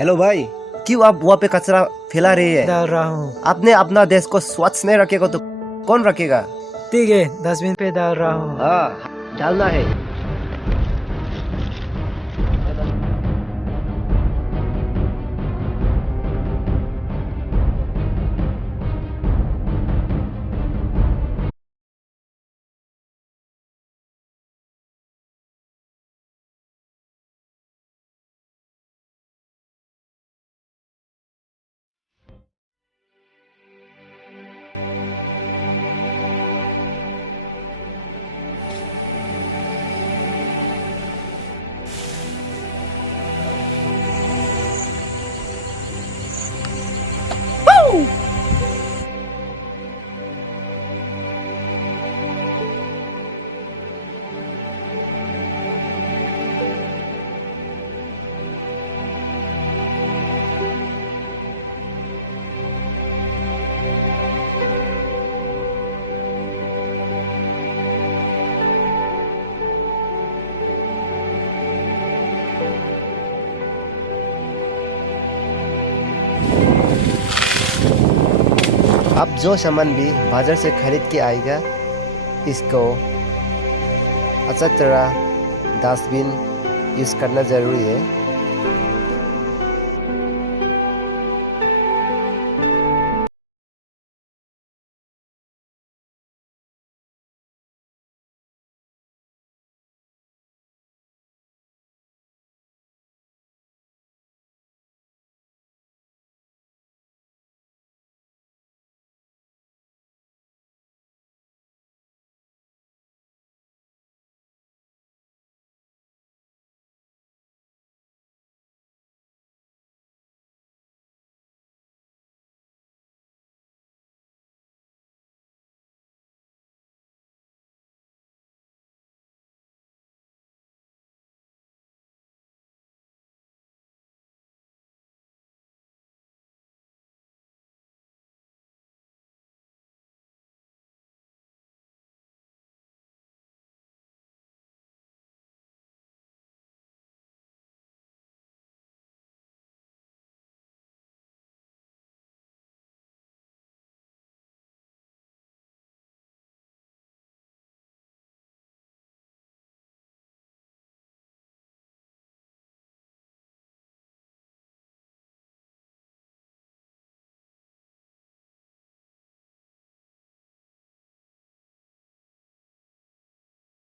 Hello भाई, क्यों आप वहाँ पे कचरा फैला रही है? डाल रहा हूँ। आपने अपना देश को स्वच्छ नहीं रखेगा तो कौन रखेगा? ठीक है, डस्टबिन पे डाल रहा हूँ। हाँ, डालना है। आप जो सामान भी बाजार से खरीद के आएगा, इसको अच्छा तरह डस्टबिन यूज़ करना ज़रूरी है।